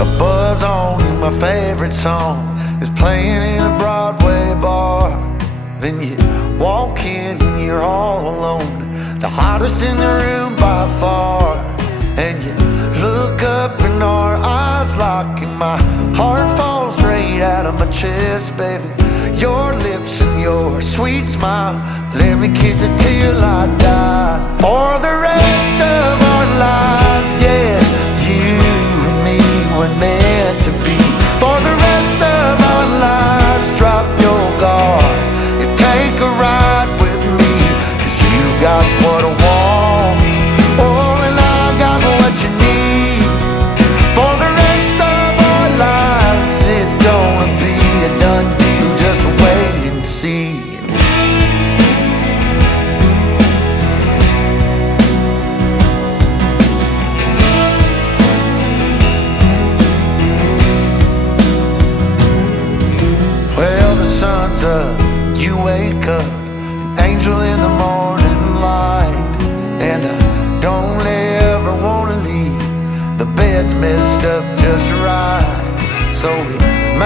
A buzz on and my favorite song is playing in a Broadway bar. Then you walk in and you're all alone, the hottest in the room by far. And you look up and our eyes lock, and my heart falls straight out of my chest, baby. Your lips and your sweet smile, let me kiss it till I die. For the rest of our lives, yes, you and me were meant to be. For the rest of our lives, drop your guard and take a ride with me, 'cause you got what I want, oh, and I got what you need. For the rest of our lives, it's gonna be a done deal, just wait and see. Well, the sun's up, you wake up, an angel in the morning light. And I don't ever wanna leave, the bed's messed up just right. So we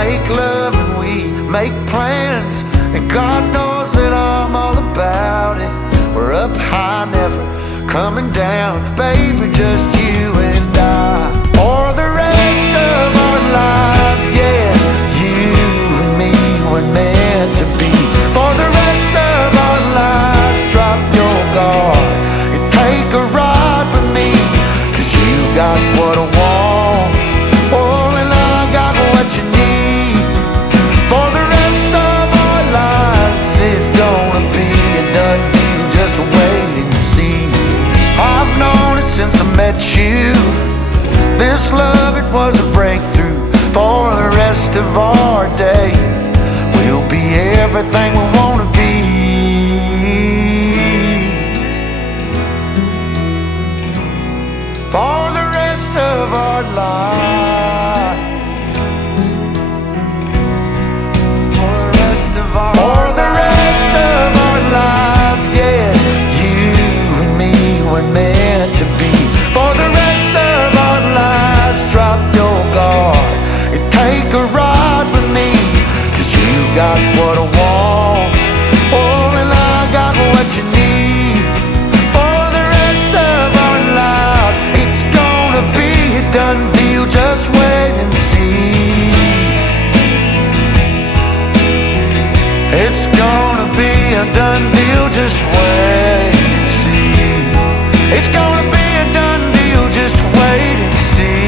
make love and we make plans, and God knows that I'm all about it. We're up high, never coming down, baby, just you and I. For the rest of our lives, yes, you and me were meant to be. For the rest of our lives, drop your guard and take a ride with me, 'cause you got what I want, oh, and I got what you need. For the rest of our lives, it's gonna be a done deal, just wait and see. I've known it since I met you, this love, it was a breakthrough. For the rest of our days, we'll be everything we wanna be. For the rest of our lives, for the rest of our lives, yes, you and me were meant to be. For the rest of our lives, drop your guard and take a ride with me, 'cause you got what I want, oh, and I got what you need. For the rest of our lives, it's gonna be a done deal, just wait and see. It's gonna be a done deal, just wait and see. It's gonna be a done deal, just wait and see.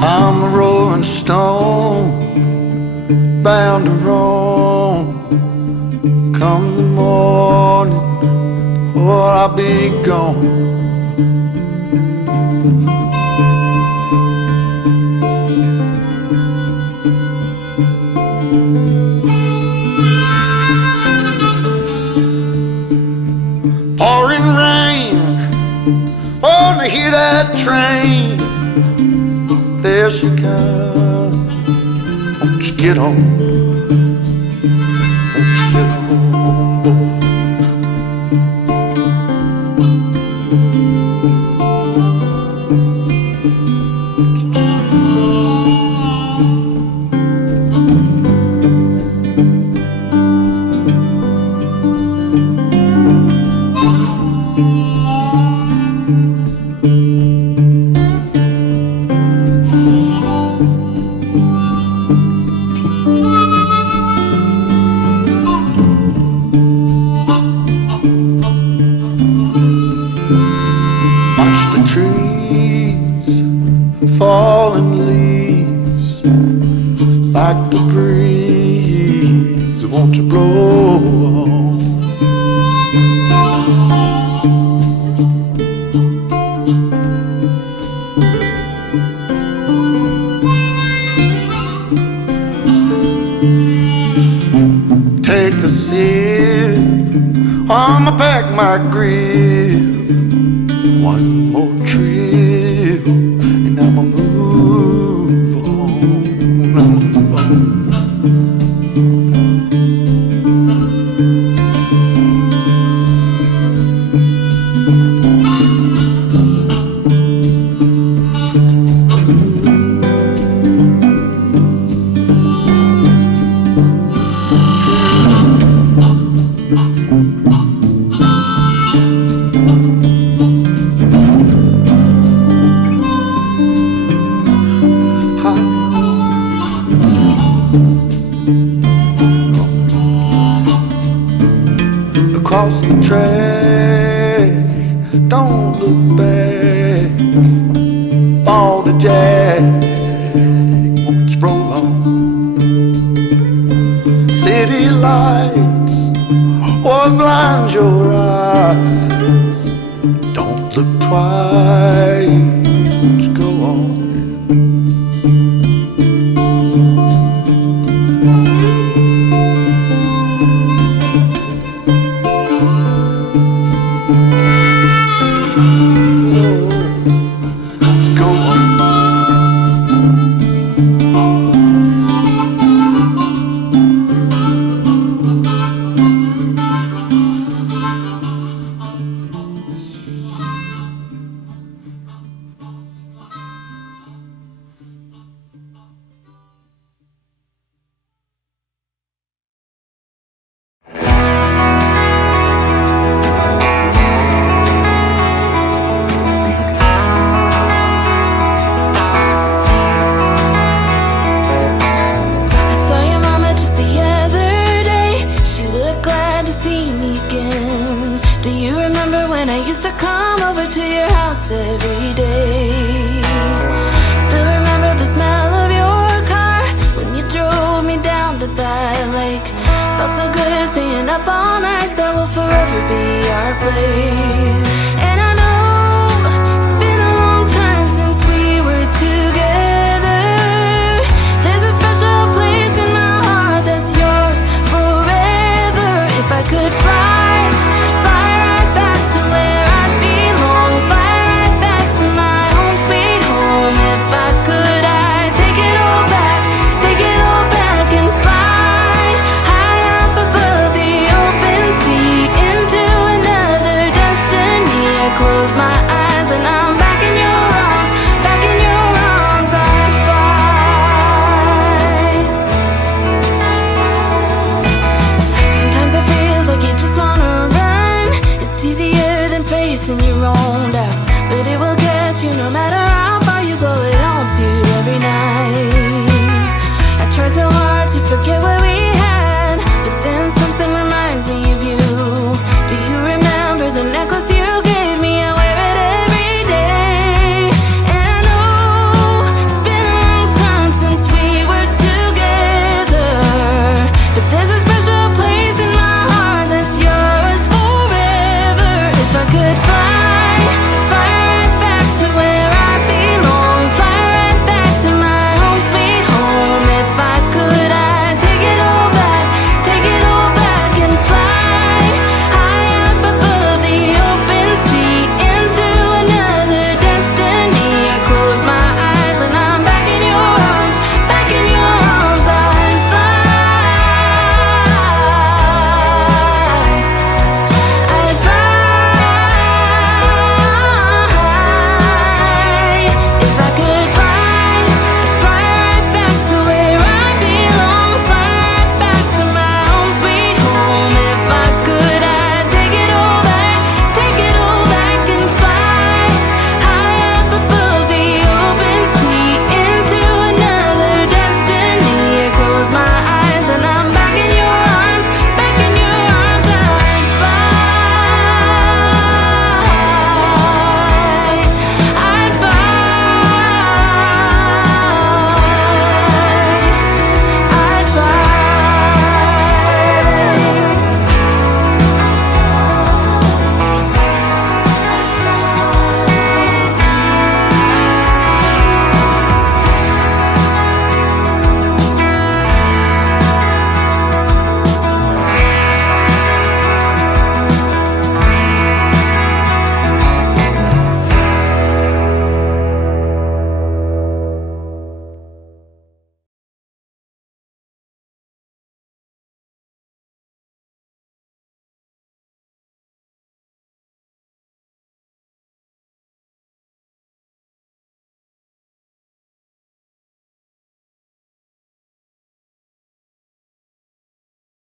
I'm a rolling stone, bound to roam. Come the morning, or I'll be gone. Pouring rain, oh, to hear that train. There she comes, won't you get on? Won't you get on board? Falling leaves like the breeze, won't you blow on? I'ma pack my grip, one more trip, and I'ma move on. I'ma move on. Across the track, don't look back. All the jack won't roll on. City lights will blind your eyes. Don't look twice.